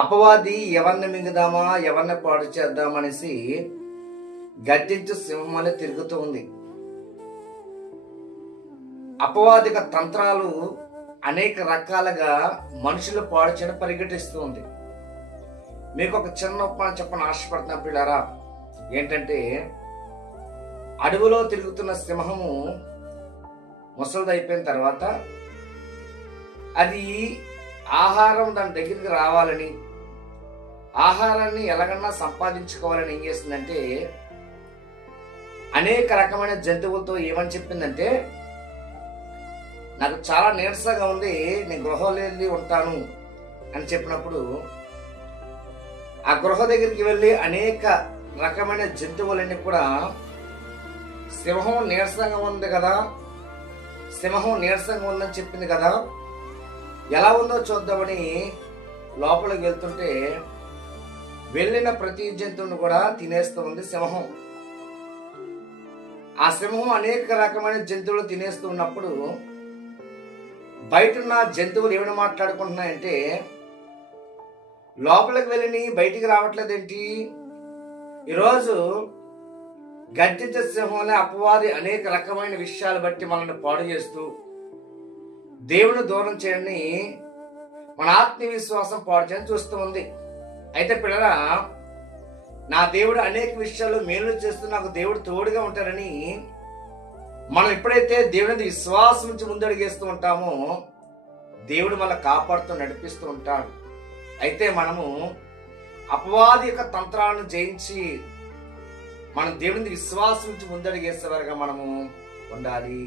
అపవాది ఎవరిని మింగుదామా, ఎవరిని పాడు చేద్దామనేసి గర్జించు సింహం వలె తిరుగుతూ ఉంది. అపవాదిక తంత్రాలు అనేక రకాలుగా మనుషులు పాడు చేయడం పరిగెట్టిస్తూ ఉంది. మీకు ఒక చిన్న ఉపమానం చెప్పని ఆశపడుతున్న పిల్లారా, ఏంటంటే అడవిలో తిరుగుతున్న సింహము ముసలిదైపోయిన తర్వాత అది ఆహారం దాని దగ్గరికి రావాలని, ఆహారాన్ని ఎలాగన్నా సంపాదించుకోవాలని ఏం చేసిందంటే అనేక రకమైన జంతువులతో ఏమని చెప్పిందంటే, నాకు చాలా నీరసంగా ఉంది, నేను గృహంలో వెళ్ళి ఉంటాను అని చెప్పినప్పుడు ఆ గృహ దగ్గరికి వెళ్ళి అనేక రకమైన జంతువులన్నీ కూడా సింహం నీరసంగా ఉంది కదా, సింహం నీరసంగా ఉందని చెప్పింది కదా, ఎలా ఉందో చూద్దామని లోపలికి వెళ్తుంటే వెళ్ళిన ప్రతి జంతువును కూడా తినేస్తూ ఉంది సింహం. ఆ సింహం అనేక రకమైన జంతువులు తినేస్తూ ఉన్నప్పుడు బయట ఉన్న జంతువులు ఏమైనా మాట్లాడుకుంటున్నాయంటే, లోపలికి వెళ్ళి బయటికి రావట్లేదేంటి, ఈరోజు గర్జించే సింహంలో అపవాది అనేక రకమైన విషయాలు బట్టి మనల్ని పాడు చేస్తూ దేవుని దూరం చేయని, మన ఆత్మీయ విశ్వాసం పాడు చేయని చూస్తూ ఉంది. అయితే పిల్లరా, నా దేవుడు అనేక విషయాలు మేలు చేస్తూ నాకు దేవుడు తోడుగా ఉంటారని మనం ఎప్పుడైతే దేవుని విశ్వాసం నుంచి ముందడుగేస్తూ ఉంటామో దేవుడు మనల్ని కాపాడుతూ నడిపిస్తూ ఉంటాడు. అయితే మనము అపవాది యొక్క తంత్రాలను జయించి మనం దేవుని విశ్వాసం నుంచి ముందడుగేసేవారుగా మనము ఉండాలి.